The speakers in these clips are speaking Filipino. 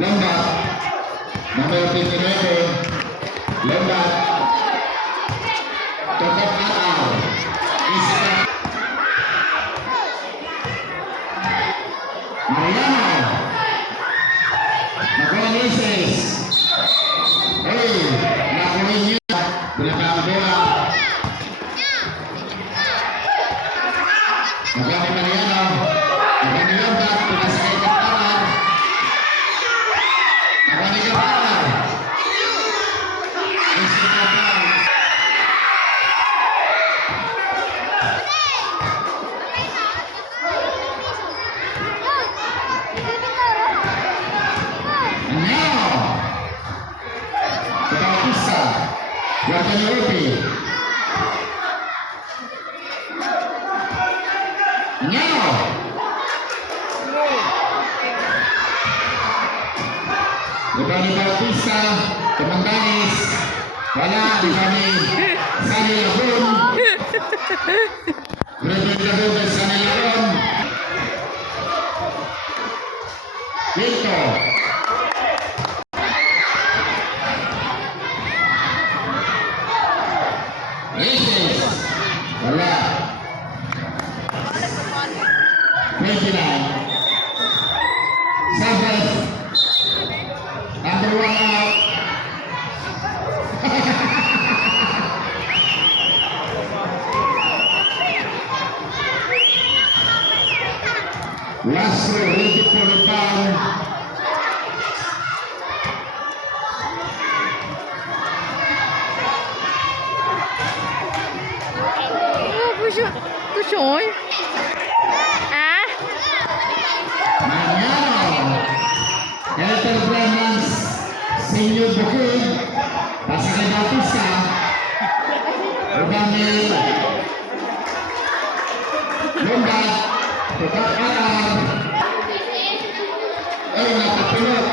Lombat, number 59, Lombat, Tokat Atal, Mariano, Nakuanisis, Nakuaninya, belakang bola, Nakuani Mariano, Nakuani Lombat, pinasakay ke kanan, Nakuani ke kanan, isi kanan. Guardian Europe. Nyao. Dibani Bautista, teman tenis. Wala dibani Sani Labun. Berbeda-beda Sani Labun. Vito. Wala. 29. Sabes. Number 1 out. Last row, ready for the pound. Kusoy. Ah. Mariano. Elton Brandons, Senior Bukid, Pasakay Bautista, Rubami, Lombat, Tokat Atal, nakapilot.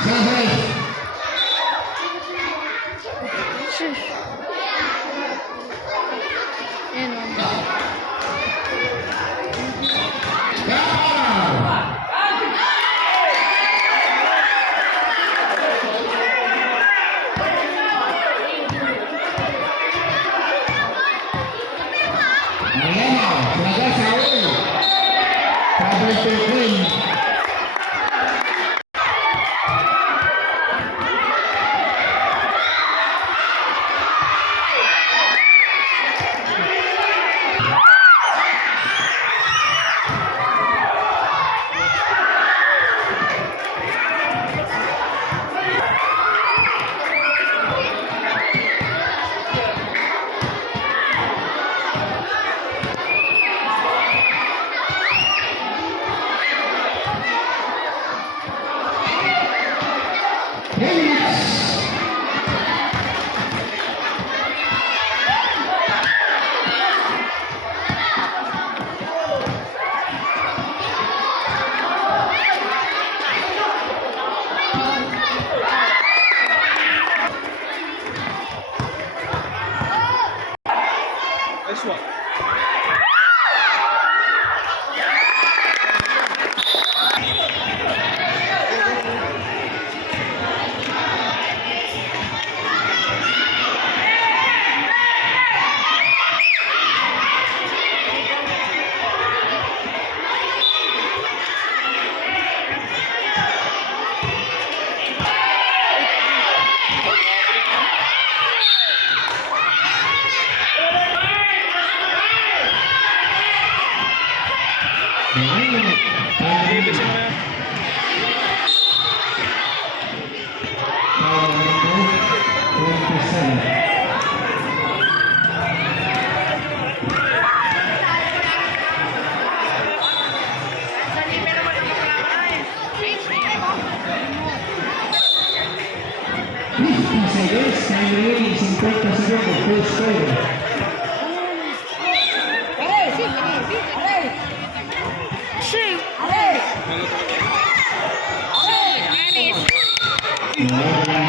Sabes. Shush.是 Wala